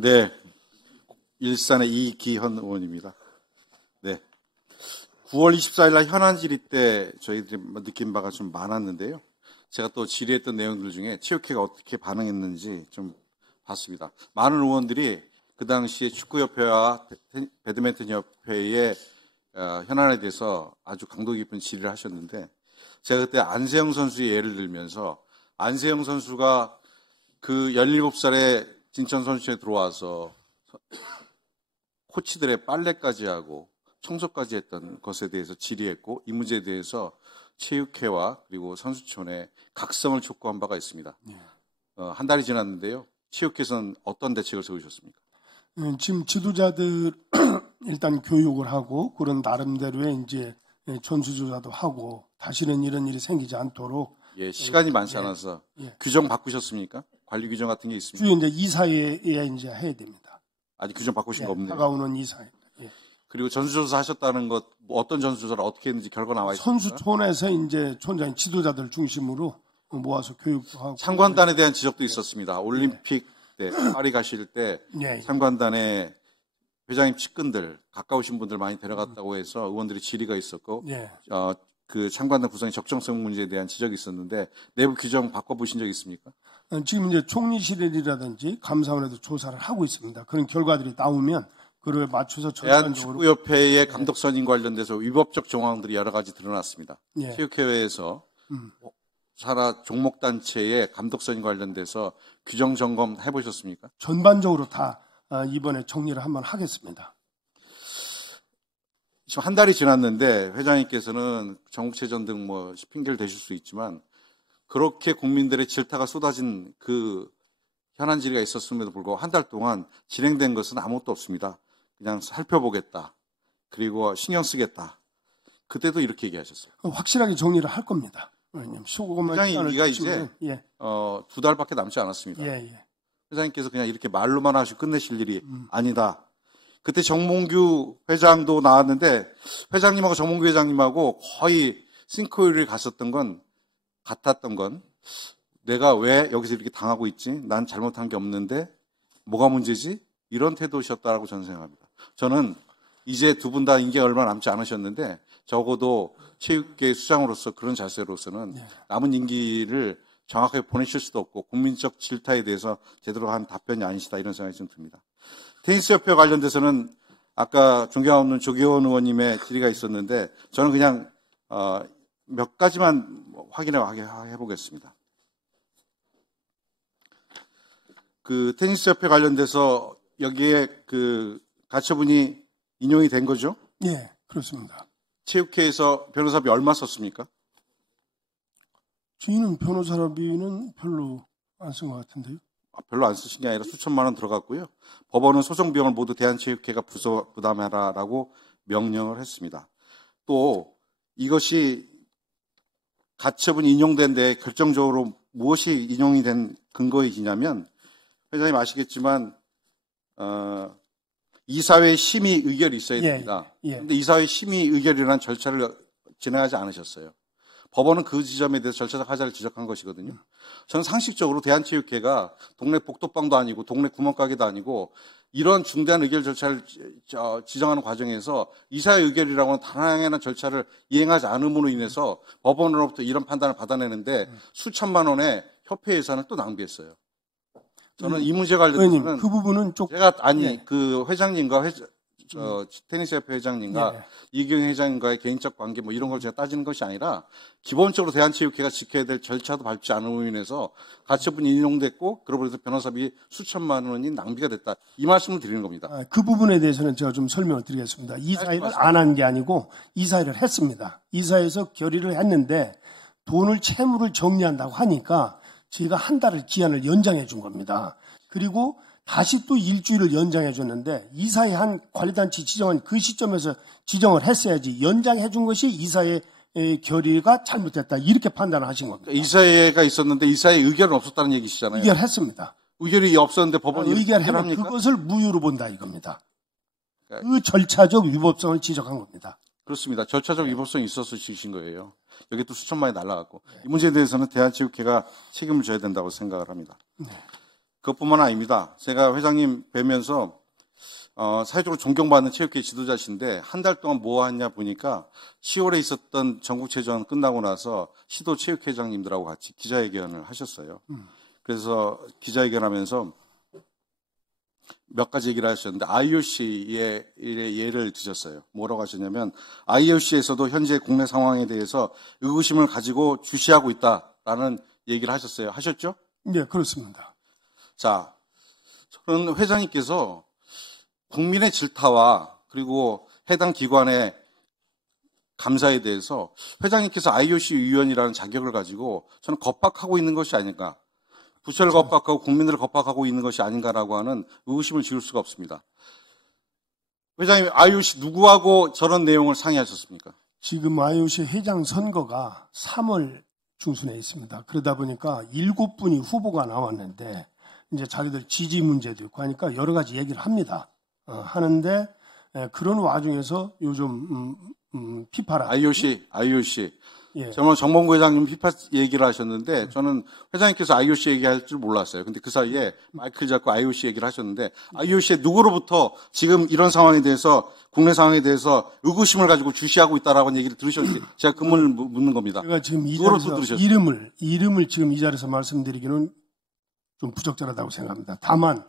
네, 일산의 이기현 의원입니다. 네, 9월 24일 날 현안 질의 때 저희들이 느낀 바가 좀 많았는데요. 제가 또 질의했던 내용들 중에 체육회가 어떻게 반응했는지 좀 봤습니다. 많은 의원들이 그 당시에 축구협회와 배드민턴협회의 현안에 대해서 아주 강도 깊은 질의를 하셨는데, 제가 그때 안세영 선수의 예를 들면서, 안세영 선수가 그 17살에 진천 선수에 들어와서 코치들의 빨래까지 하고 청소까지 했던 것에 대해서 질의했고, 이 문제에 대해서 체육회와 그리고 선수촌에 각성을 촉구한 바가 있습니다. 한 달이 지났는데요. 체육회에서는 어떤 대책을 세우셨습니까? 지금 지도자들 일단 교육을 하고 그런 나름대로의 이제 전수조사도 하고 다시는 이런 일이 생기지 않도록. 예, 시간이 많지 않아서 규정 바꾸셨습니까? 관리 규정 같은 게 있습니까? 주요 이제 이사회에 이제 해야 됩니다. 아직 규정 바꾸신 거 없네요. 다가오는 이사회. 그리고 전수조사 하셨다는 것, 뭐 어떤 전수조사를 어떻게 했는지 결과 나와 있습니까? 선수촌에서 이제 촌장 지도자들 중심으로 모아서 교육도 하고. 참관단에 대한 지적도 있었습니다. 올림픽 때 파리 가실 때 참관단에 회장님 측근들 가까우신 분들 많이 데려갔다고 해서 의원들이 질의가 있었고, 그 참관단 구성의 적정성 문제에 대한 지적이 있었는데 내부 규정 바꿔보신 적 있습니까? 지금 이제 총리실이라든지 감사원에도 조사를 하고 있습니다. 그런 결과들이 나오면 그를 맞춰서 전반적으로. 대한축구협회의 감독 선임 관련돼서 위법적 정황들이 여러 가지 드러났습니다. 체육회에서 산하 종목단체의 감독 선임 관련돼서 규정 점검 해보셨습니까? 전반적으로 다 이번에 정리를 한번 하겠습니다. 지금 한 달이 지났는데 회장님께서는 전국체전 등 뭐 핑계를 대실 수 있지만, 그렇게 국민들의 질타가 쏟아진 그 현안 질의가 있었음에도 불구하고 한 달 동안 진행된 것은 아무것도 없습니다. 그냥 살펴보겠다. 그리고 신경 쓰겠다. 그때도 이렇게 얘기하셨어요. 확실하게 정리를 할 겁니다. 회장님이가 이제 2달밖에 남지 않았습니다. 회장님께서 그냥 이렇게 말로만 하시고 끝내실 일이 아니다. 그때 정몽규 회장도 나왔는데 회장님하고 정몽규 회장님하고 거의 싱크홀을 같았던 건 내가 왜 여기서 이렇게 당하고 있지? 난 잘못한 게 없는데 뭐가 문제지? 이런 태도셨다라고 저는 생각합니다. 저는 이제 두 분 다 임기가 얼마 남지 않으셨는데 적어도 체육계 수장으로서 그런 자세로서는 남은 임기를 정확하게 보내실 수도 없고 국민적 질타에 대해서 제대로 한 답변이 아니시다, 이런 생각이 좀 듭니다. 테니스협회 관련돼서는 아까 존경하는 조기원 의원님의 질의가 있었는데 저는 그냥 몇 가지만 확인해 보겠습니다. 그 테니스협회 관련돼서 여기에 그 가처분이 인용이 된 거죠? 네, 그렇습니다. 체육회에서 변호사비 얼마 썼습니까? 저희는 변호사비는 별로 안 쓴 것 같은데요. 별로 안 쓰신 게 아니라 수천만 원 들어갔고요. 법원은 소송 비용을 모두 대한체육회가 부담해라라고 명령을 했습니다. 또 이것이 가처분이 인용된 데 결정적으로 무엇이 인용이 된 근거이냐면, 회장님 아시겠지만 이사회 심의 의결이 있어야 됩니다. 그런데 이사회 심의 의결이라는 절차를 진행하지 않으셨어요. 법원은 그 지점에 대해서 절차적 하자를 지적한 것이거든요. 저는 상식적으로 대한체육회가 동네 복도방도 아니고 동네 구멍가게도 아니고 이런 중대한 의결 절차를 지정하는 과정에서 이사회 의결이라고 하는 단 하나의 절차를 이행하지 않음으로 인해서 법원으로부터 이런 판단을 받아내는데 수천만 원의 협회 예산을 또 낭비했어요. 저는 이 문제 관련해서는 그 부분은 제가 그 회장님과 테니스협회 회장님과 이경 회장님과의 개인적 관계 뭐 이런 걸 제가 따지는 것이 아니라 기본적으로 대한체육회가 지켜야 될 절차도 밟지 않음으로 인해서 가처분이 인용됐고 그러고 해서 변호사비 수천만 원이 낭비가 됐다, 이 말씀을 드리는 겁니다. 그 부분에 대해서는 제가 좀 설명을 드리겠습니다. 이사회를 안 한 게 아니고 이사회를 했습니다. 이사회에서 결의를 했는데 돈을 채무를 정리한다고 하니까 저희가 한 달을 기한을 연장해 준 겁니다. 그리고 다시 또 일주일을 연장해 줬는데 이사회 한 관리단체 지정한 그 시점에서 지정을 했어야지, 연장해 준 것이 이사회 결의가 잘못됐다, 이렇게 판단을 하신 겁니다. 이사회가 있었는데 이사회 의결은 없었다는 얘기시잖아요. 의결했습니다. 의결이 없었는데 법원이 의결하면 그것을 무효로 본다 이겁니다. 그 절차적 위법성을 지적한 겁니다. 그렇습니다. 절차적 위법성이 있어서 지신 거예요. 여기 또 수천만이 날라갔고 이 문제에 대해서는 대한체육회가 책임을 져야 된다고 생각을 합니다. 그것뿐만 아닙니다. 제가 회장님 뵈면서 사회적으로 존경받는 체육계 지도자신데 한 달 동안 뭐 했냐 보니까 10월에 있었던 전국체전 끝나고 나서 시도체육회장님들하고 같이 기자회견을 하셨어요. 그래서 기자회견하면서 몇 가지 얘기를 하셨는데 IOC의 예를 드셨어요. 뭐라고 하셨냐면 IOC에서도 현재 국내 상황에 대해서 의구심을 가지고 주시하고 있다라는 얘기를 하셨어요. 하셨죠? 네, 그렇습니다. 자, 저는 회장님께서 국민의 질타와 그리고 해당 기관의 감사에 대해서 회장님께서 IOC 위원이라는 자격을 가지고 저는 겁박하고 있는 것이 아닌가. 부처를 겁박하고 국민들을 겁박하고 있는 것이 아닌가라고 하는 의구심을 지울 수가 없습니다. 회장님, IOC 누구하고 저런 내용을 상의하셨습니까? 지금 IOC 회장 선거가 3월 중순에 있습니다. 그러다 보니까 7분이 후보가 나왔는데 이제 자기들 지지 문제도 있고 하니까 여러 가지 얘기를 합니다. 하는데 그런 와중에서 요즘 피파라 IOC. 예. 정말 정몽구 회장님 피파 얘기를 하셨는데 저는 회장님께서 IOC 얘기할 줄 몰랐어요. 근데 그 사이에 마이크를 잡고 IOC 얘기를 하셨는데 IOC의 누구로부터 지금 이런 상황에 대해서 국내 상황에 대해서 의구심을 가지고 주시하고 있다라고 하는 얘기를 들으셨는지 제가 그 문을 묻는 겁니다. 제가 지금 이 자리에서 이름을 지금 이 자리에서 말씀드리기는 좀 부적절하다고 생각합니다. 다만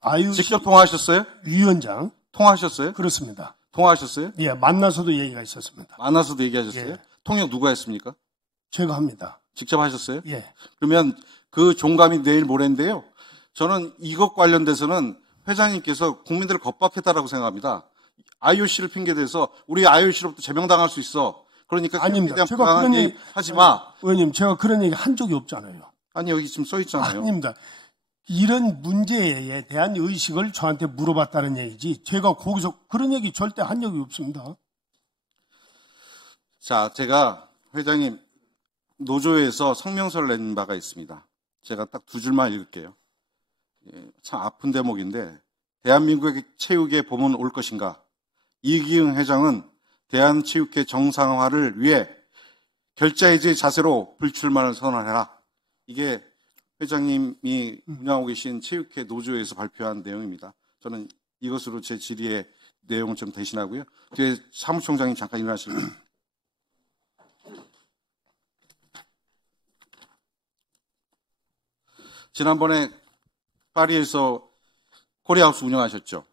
IOC 직접 통화하셨어요? 위원장 통화하셨어요? 그렇습니다. 통화하셨어요? 예, 만나서도 얘기가 있었습니다. 만나서도 얘기하셨어요? 예. 통역 누가 했습니까? 제가 합니다. 직접 하셨어요? 예. 그러면 그 종감이 내일 모레인데요. 저는 이것 관련돼서는 회장님께서 국민들을 겁박했다라고 생각합니다. IOC를 핑계대서 우리 IOC로부터 제명당할 수 있어. 그러니까 아닙니다. 제가 그런 얘기 하지 마. 의원님, 제가 그런 얘기 한 적이 없잖아요. 아니 여기 지금 써 있잖아요. 아닙니다. 이런 문제에 대한 의식을 저한테 물어봤다는 얘기지 제가 거기서 그런 얘기 절대 한 적이 없습니다. 자, 제가 회장님 노조에서 성명서를 낸 바가 있습니다. 제가 딱 2줄만 읽을게요. 참 아픈 대목인데 대한민국의 체육의 봄은 올 것인가. 이기흥 회장은 대한체육회 정상화를 위해 결자해지의 자세로 불출마를 선언해라. 이게 회장님이 운영하고 계신 체육회 노조에서 발표한 내용입니다. 저는 이것으로 제 질의의 내용을 좀 대신하고요. 뒤에 사무총장님 잠깐 일어나실래요? 지난번에 파리에서 코리아하우스 운영하셨죠?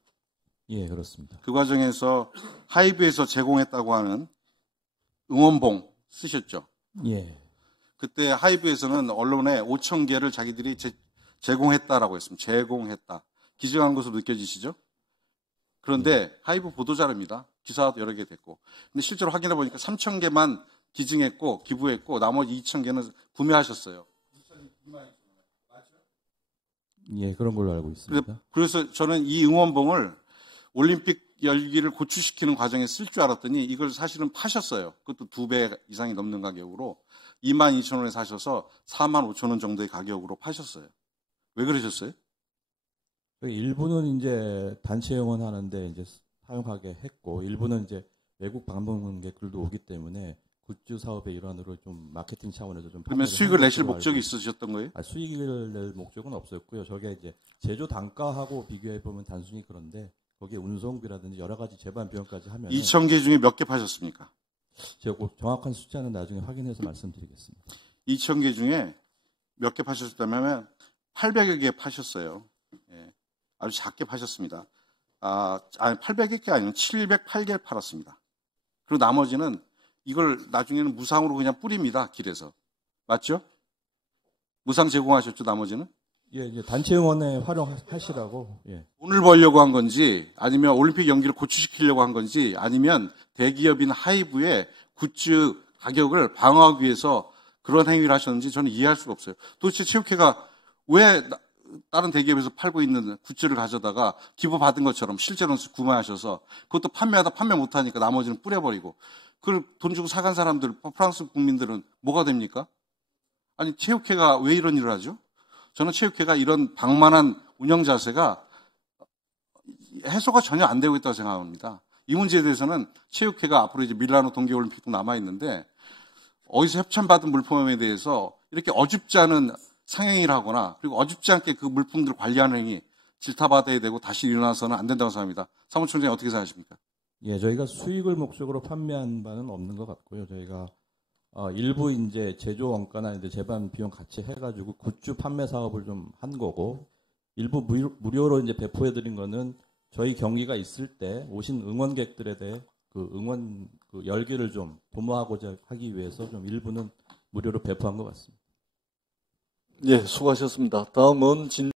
예, 그렇습니다. 그 과정에서 하이브에서 제공했다고 하는 응원봉 쓰셨죠? 예. 그때 하이브에서는 언론에 5,000개를 자기들이 제공했다라고 했습니다. 제공했다. 기증한 것으로 느껴지시죠? 그런데 하이브 보도자료입니다. 기사도 여러 개 됐고. 근데 실제로 확인해 보니까 3,000개만 기증했고 기부했고 나머지 2,000개는 구매하셨어요. 예, 그런 걸로 알고 있습니다. 그래서 저는 이 응원봉을 올림픽 열기를 고취시키는 과정에 쓸 줄 알았더니 이걸 사실은 파셨어요. 그것도 2배 이상이 넘는 가격으로 22,000원에 사셔서 45,000원 정도의 가격으로 파셨어요. 왜 그러셨어요? 일부는 이제 단체 응원하는데 이제 사용하게 했고, 일부는 이제 외국 방문객들도 오기 때문에 굿즈 사업의 일환으로 좀 마케팅 차원에서 좀. 그러면 수익을 내실 목적이 있으셨던 거예요? 수익을 낼 목적은 없었고요. 저게 이제 제조 단가하고 비교해 보면 단순히 그런데 거기에 운송비라든지 여러 가지 제반 비용까지 하면 2,000개 중에 몇 개 파셨습니까? 제가 꼭 정확한 숫자는 나중에 확인해서 말씀드리겠습니다. 2,000개 중에 몇 개 파셨다면 800여 개 파셨어요. 예, 아주 작게 파셨습니다. 아니 800여 개 아니면 708개 팔았습니다. 그리고 나머지는 이걸 나중에는 무상으로 그냥 뿌립니다. 길에서. 맞죠? 무상 제공하셨죠, 나머지는? 예, 이제 단체 응원에 활용하시라고. 예. 돈을 벌려고 한 건지, 아니면 올림픽 연기를 고취시키려고 한 건지, 아니면 대기업인 하이브의 굿즈 가격을 방어하기 위해서 그런 행위를 하셨는지 저는 이해할 수가 없어요. 도대체 체육회가 왜 다른 대기업에서 팔고 있는 굿즈를 가져다가 기부받은 것처럼 실제로는 구매하셔서 그것도 판매하다 판매 못하니까 나머지는 뿌려버리고 그걸 돈 주고 사간 사람들, 프랑스 국민들은 뭐가 됩니까? 아니, 체육회가 왜 이런 일을 하죠? 저는 체육회가 이런 방만한 운영 자세가 해소가 전혀 안 되고 있다고 생각합니다. 이 문제에 대해서는 체육회가 앞으로 이제 밀라노 동계올림픽도 남아있는데 어디서 협찬받은 물품에 대해서 이렇게 어줍지 않은 상행위를 하거나 그리고 어줍지 않게 그 물품들을 관리하는 행위 질타받아야 되고 다시 일어나서는 안 된다고 생각합니다. 사무총장이 어떻게 생각하십니까? 예, 저희가 수익을 목적으로 판매한 바는 없는 것 같고요. 저희가 일부 이제 제조 원가나 이제 제반 비용 같이 해가지고 굿즈 판매 사업을 좀 한 거고, 일부 무료로 이제 배포해드린 거는 저희 경기가 있을 때 오신 응원객들에 대해 그 응원 그 열기를 좀 도모하고자 하기 위해서 좀 일부는 무료로 배포한 것 같습니다. 예, 수고하셨습니다. 다음은